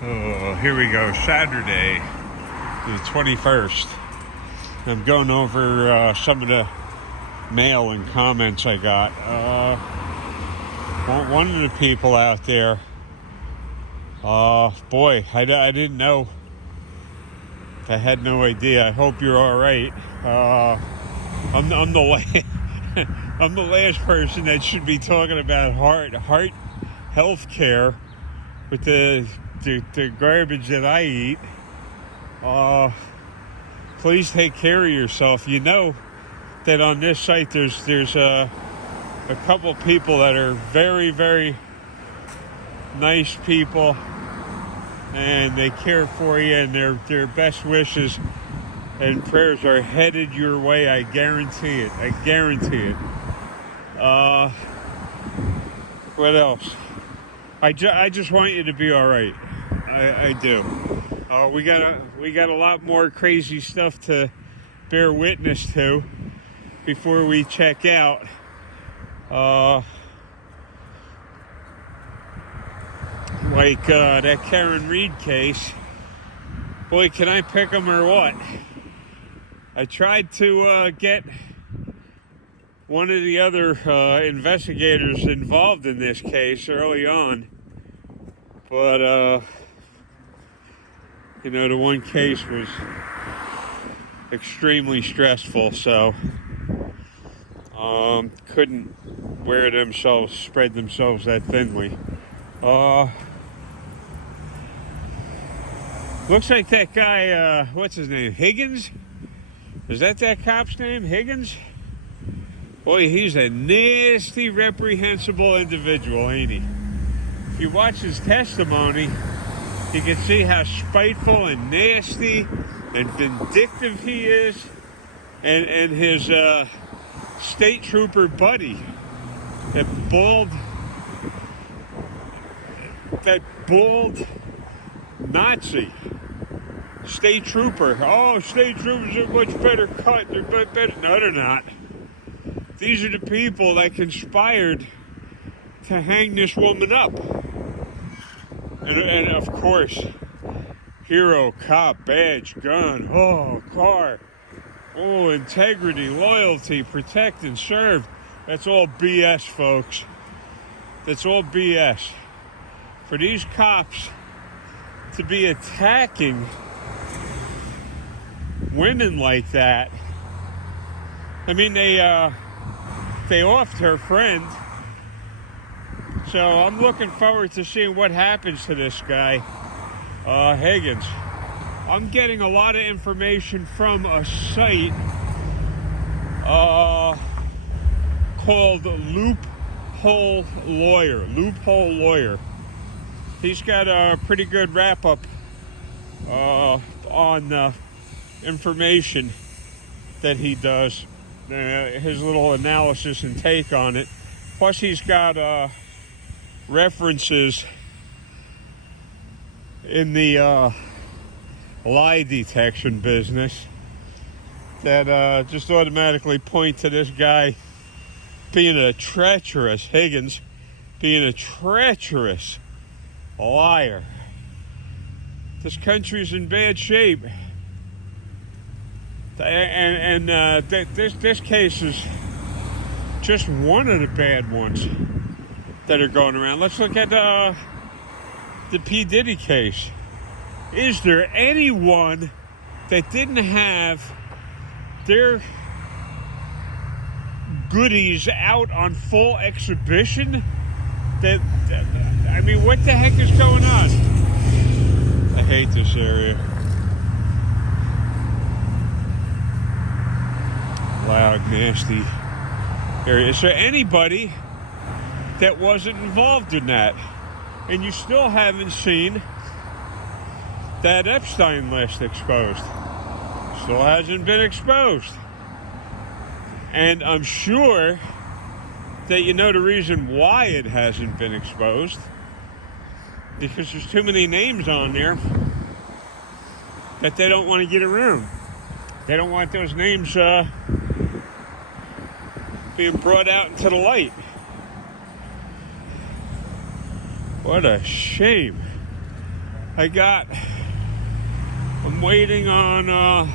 Oh, here we go. Saturday, the 21st. I'm going over some of the mail and comments I got. One of the people out there, boy, I didn't know. I had no idea. I hope you're all right. I'm the I'm the last person that should be talking about heart health care with the garbage that I eat. Please take care of yourself. You know that on this site there's a couple people that are very, very nice people, and they care for you, and their best wishes and prayers are headed your way. I guarantee it. I guarantee it. What else? I just want you to be all right. I do. We got a lot more crazy stuff to bear witness to before we check out. Like that Karen Reed case. Boy, can I pick them or what? I tried to get one of the other investigators involved in this case early on, but the one case was extremely stressful, so couldn't spread themselves that thinly. Looks like that guy, what's his name, Higgins? Is that cop's name, Higgins? Boy, he's a nasty, reprehensible individual, ain't he? If you watch his testimony, you can see how spiteful and nasty and vindictive he is. And his state trooper buddy, that bald Nazi state trooper. Oh, state troopers are much better cut. They're better. No, they're not. These are the people that conspired to hang this woman up. And of course, hero, cop, badge, gun, car, integrity, loyalty, protect and serve. That's all BS, folks. That's all BS. For these cops to be attacking women like that, I mean, they offed her friend. So I'm looking forward to seeing what happens to this guy, Higgins. I'm getting a lot of information from a site called Loophole Lawyer. He's got a pretty good wrap-up on information that he does, his little analysis and take on it. Plus, he's got references in the lie detection business that just automatically point to this guy being a treacherous, Higgins, being a treacherous liar. This country's in bad shape. And this case is just one of the bad ones that are going around. Let's look at the P. Diddy case. Is there anyone that didn't have their goodies out on full exhibition? I mean, what the heck is going on? I hate this area. Loud, nasty area. Is there anybody that wasn't involved in that? And you still haven't seen that Epstein list exposed. Still hasn't been exposed. And I'm sure that you know the reason why it hasn't been exposed. Because there's too many names on there that they don't want to get around. They don't want those names being brought out into the light. What a shame. I'm waiting on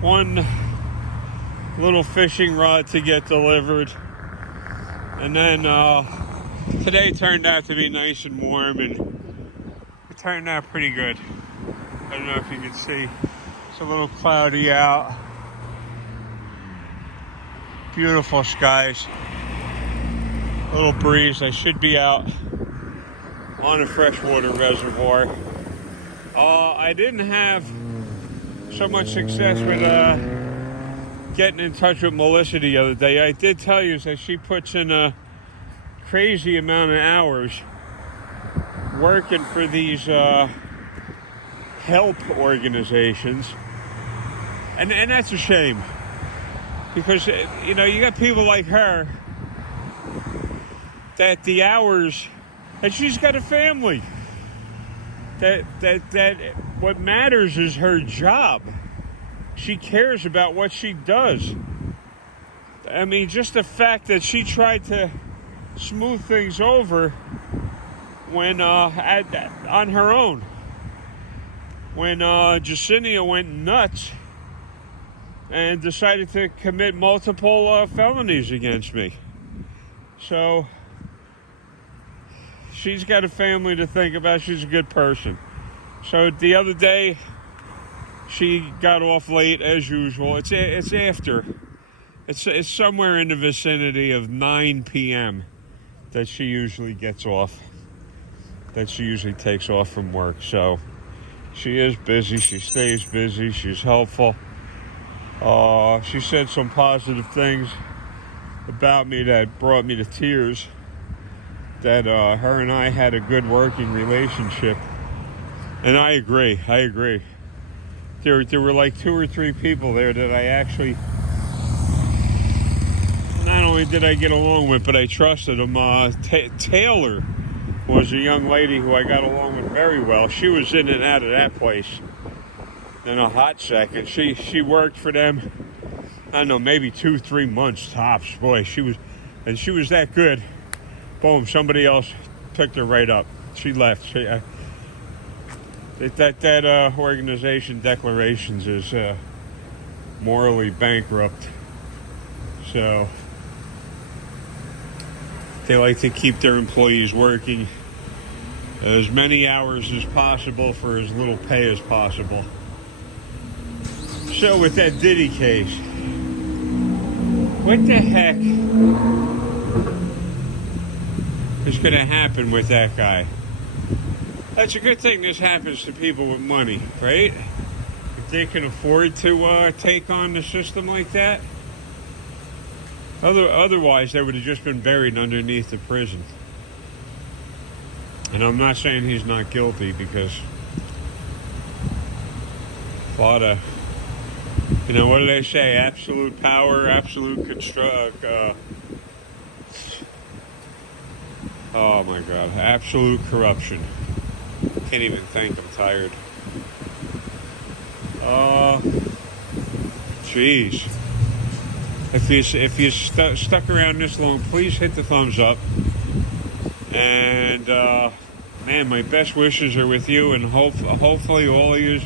one little fishing rod to get delivered. And then today turned out to be nice and warm, and it turned out pretty good. I don't know if you can see. It's a little cloudy out. Beautiful skies. A little breeze. I should be out on a freshwater reservoir. I didn't have so much success with getting in touch with Melissa the other day. I did tell you that she puts in a crazy amount of hours working for these help organizations, and that's a shame, because you got people like her that the hours, and she's got a family, that what matters is her job. She cares about what she does. I mean, just the fact that she tried to smooth things over when on her own, when Jacinia went nuts and decided to commit multiple felonies against me. So she's got a family to think about. She's a good person. So the other day, she got off late as usual. It's somewhere in the vicinity of 9 p.m. that she usually gets off. That she usually takes off from work. So she is busy. She stays busy. She's helpful. She said some positive things about me that brought me to tears. That her and I had a good working relationship. And I agree. There were like 2 or 3 people there that I actually, not only did I get along with, but I trusted them. Taylor was a young lady who I got along with very well. She was in and out of that place in a hot second. She worked for them, I don't know, maybe 2-3 months tops. Boy, she was that good. Boom, somebody else picked her right up. She left. That organization, Declarations, is morally bankrupt. So they like to keep their employees working as many hours as possible for as little pay as possible. So with that Diddy case, what the heck is going to happen with that guy? That's a good thing this happens to people with money, right? If they can afford to take on the system like that. Otherwise, they would have just been buried underneath the prison. And I'm not saying he's not guilty, because a lot of, what do they say? Absolute power, absolute oh my God, absolute corruption. Can't even think. I'm tired. Jeez. If you stuck around this long, please hit the thumbs up. And man, my best wishes are with you, and hopefully all of you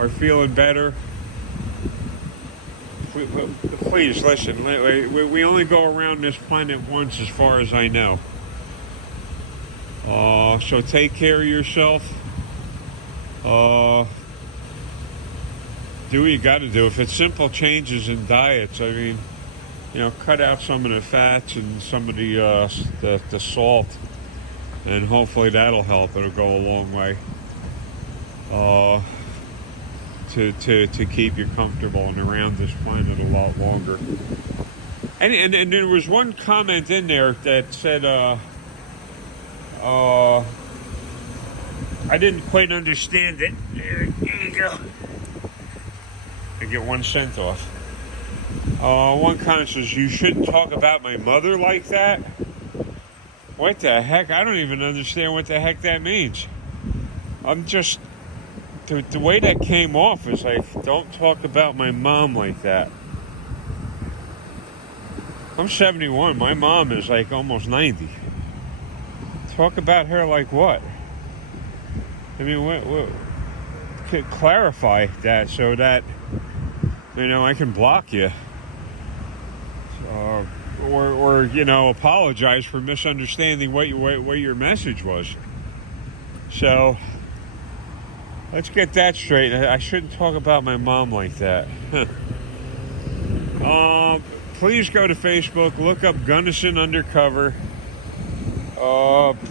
are feeling better. Please listen. We only go around this planet once, as far as I know. So take care of yourself. Do what you got to do. If it's simple changes in diets, I mean, cut out some of the fats and some of the salt, and hopefully that'll help. It'll go a long way to keep you comfortable and around this planet a lot longer. And there was one comment in there that said, I didn't quite understand it. There you go. I get 1 cent off. One comment says, you shouldn't talk about my mother like that. What the heck? I don't even understand what the heck that means. I'm just, the way that came off is like, don't talk about my mom like that. I'm 71. My mom is like almost 90. Talk about her like what? I mean, what could clarify that so that, I can block you. Or apologize for misunderstanding what your message was. So, let's get that straight. I shouldn't talk about my mom like that. Please go to Facebook, look up Gunnison Undercover.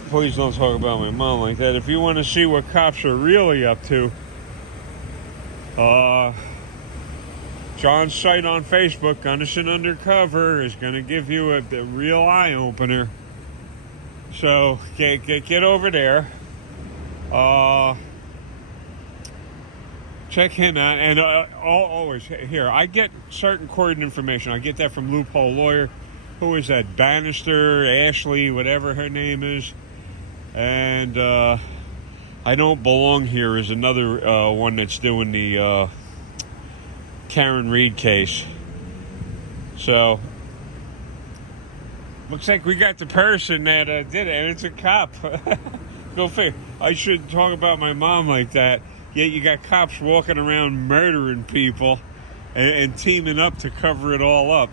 Please don't talk about my mom like that. If you want to see what cops are really up to, John's site on Facebook, Gunnison Undercover, is going to give you a real eye-opener. So, get over there. Check him out. And always, here, I get certain coordinate information. I get that from Loophole Lawyer. Who is that? Bannister, Ashley, whatever her name is. And I Don't Belong Here is another one that's doing the Karen Reed case. So, looks like we got the person that did it, and it's a cop. Go figure. I shouldn't talk about my mom like that. Yet you got cops walking around murdering people and teaming up to cover it all up.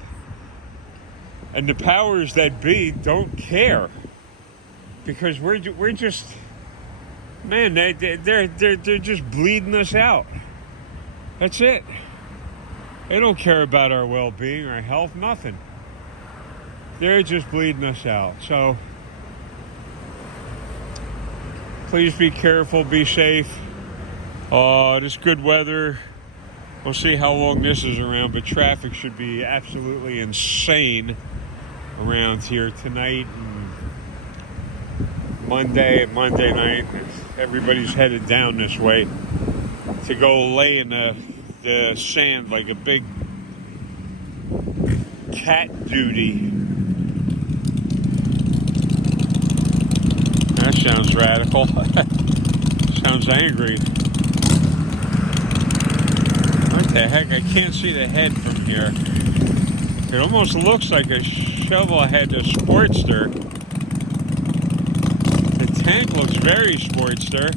And the powers that be don't care, because we're just, man, they're just bleeding us out. That's it. They don't care about our well-being, our health, nothing. They're just bleeding us out. So please be careful, be safe. This good weather, we'll see how long this is around, but traffic should be absolutely insane around here tonight and Monday night. Everybody's headed down this way to go lay in the sand like a big cat duty. That sounds radical. Sounds angry. What the heck? I can't see the head from here. It almost looks like a shovel-head, a Sportster. The tank looks very Sportster.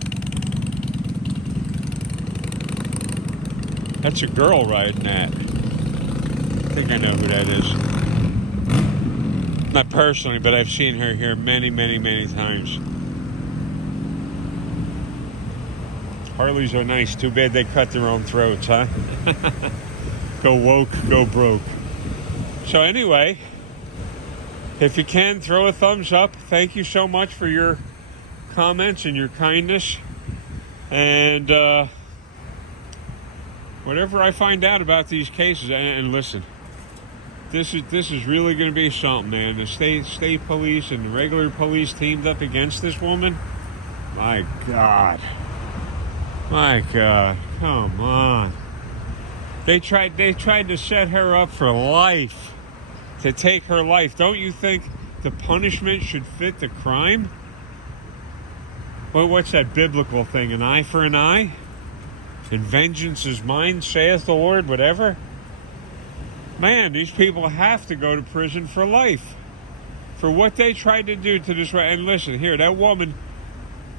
That's a girl riding that. I think I know who that is. Not personally, but I've seen her here many, many, many times. Harleys are nice. Too bad they cut their own throats, huh? Go woke, go broke. So anyway, if you can, throw a thumbs up. Thank you so much for your comments and your kindness. And whatever I find out about these cases, and listen, this is really going to be something, man. The state police and the regular police teamed up against this woman. My God, come on. They tried to set her up for life, to take her life. Don't you think the punishment should fit the crime? Well, what's that biblical thing? An eye for an eye? And vengeance is mine, saith the Lord, whatever. Man, these people have to go to prison for life for what they tried to do to this. And listen, here, that woman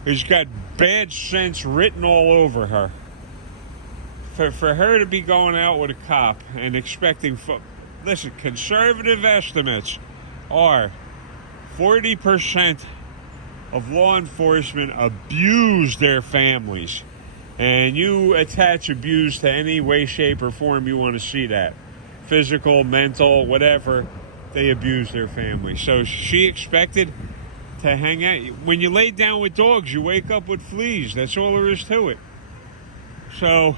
has got bad sense written all over her. For her to be going out with a cop and expecting... Listen, conservative estimates are 40% of law enforcement abuse their families. And you attach abuse to any way, shape, or form you want to see that. Physical, mental, whatever, they abuse their families. So she expected to hang out. When you lay down with dogs, you wake up with fleas. That's all there is to it. So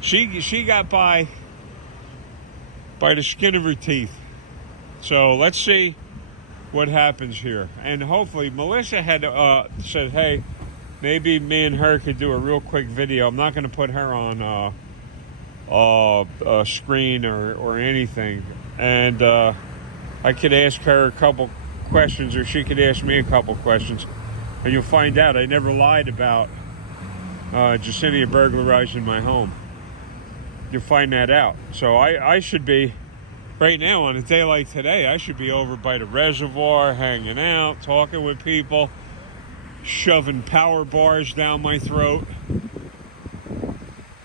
she got by the skin of her teeth. So let's see what happens here. And hopefully, Melissa had said, hey, maybe me and her could do a real quick video. I'm not going to put her on a screen or anything. And I could ask her a couple questions, or she could ask me a couple questions. And you'll find out I never lied about Jacinia burglarizing my home. You'll find that out. So I should be, right now on a day like today, I should be over by the reservoir, hanging out, talking with people. shoving power bars down my throat.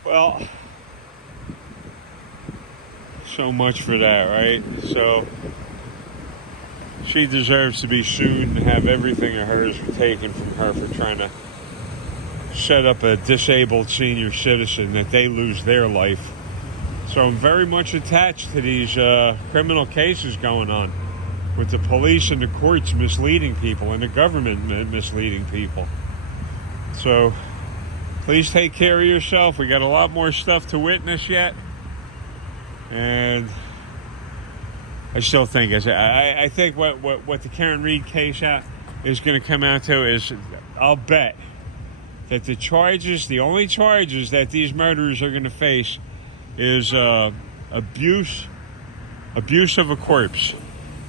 Well, so much for that, right? So she deserves to be sued and have everything of hers taken from her for trying to set up a disabled senior citizen that they lose their life. So I'm very much attached to these criminal cases going on with the police and the courts misleading people and the government misleading people. So please take care of yourself. We got a lot more stuff to witness yet. And I still think, I think what the Karen Read case is going to come out to is, I'll bet that the only charges that these murderers are going to face is abuse of a corpse.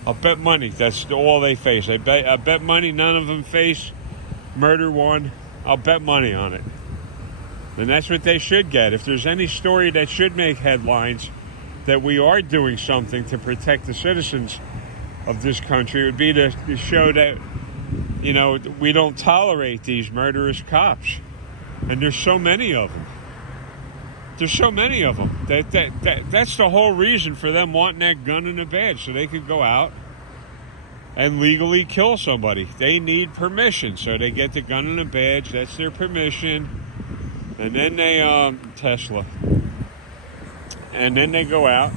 I'll bet money that's all they face. I bet money none of them face murder one. I'll bet money on it. And that's what they should get. If there's any story that should make headlines, that we are doing something to protect the citizens of this country, it would be to show that, you know, we don't tolerate these murderous cops. And there's so many of them. There's so many of them. That's the whole reason for them wanting that gun and a badge, so they could go out and legally kill somebody. They need permission, so they get the gun and a badge. That's their permission. And then they, Tesla. And then they go out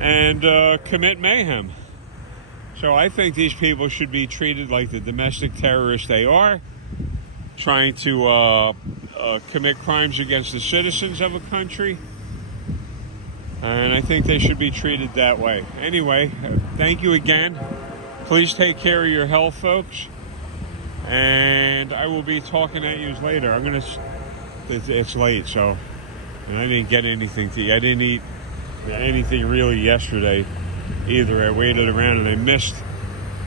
and commit mayhem. So I think these people should be treated like the domestic terrorists they are, trying to commit crimes against the citizens of a country. And I think they should be treated that way. Anyway, thank you again. Please take care of your health, folks. And I will be talking at you later. It's late, so... And I didn't get anything to eat. I didn't eat anything really yesterday either. I waited around and I missed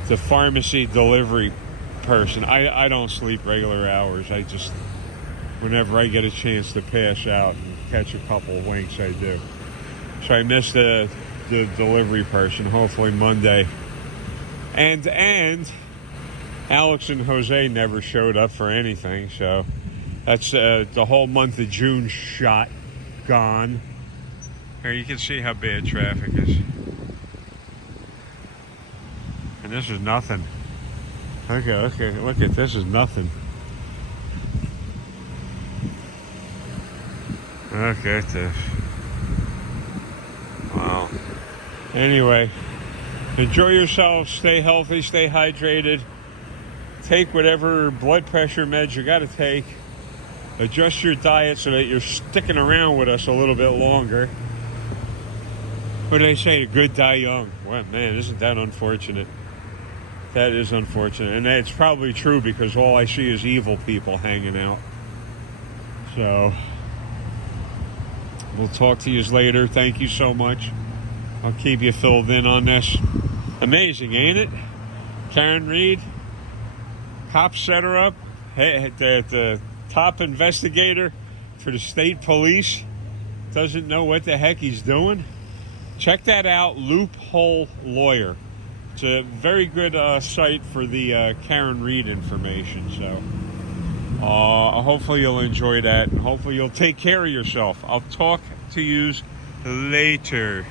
the pharmacy delivery person. I don't sleep regular hours. I just, whenever I get a chance to pass out and catch a couple of winks, I do. So I missed the delivery person. Hopefully Monday. And Alex and Jose never showed up for anything. So that's the whole month of June shot. Gone. Here you can see how bad traffic is. And this is nothing. Okay, look at this is nothing. Okay, at this. Wow. Anyway, enjoy yourselves, stay healthy, stay hydrated, take whatever blood pressure meds you gotta take. Adjust your diet so that you're sticking around with us a little bit longer. What do they say? Good die young. Well, man, isn't that unfortunate? That is unfortunate. And it's probably true because all I see is evil people hanging out. So, we'll talk to you later. Thank you so much. I'll keep you filled in on this. Amazing, ain't it? Karen Read. Cops set her up. Hey, the top investigator for the state police doesn't know what the heck he's doing. Check that out, Loophole Lawyer. It's a very good site for the Karen Read information. So hopefully you'll enjoy that, and hopefully you'll take care of yourself. I'll talk to you later.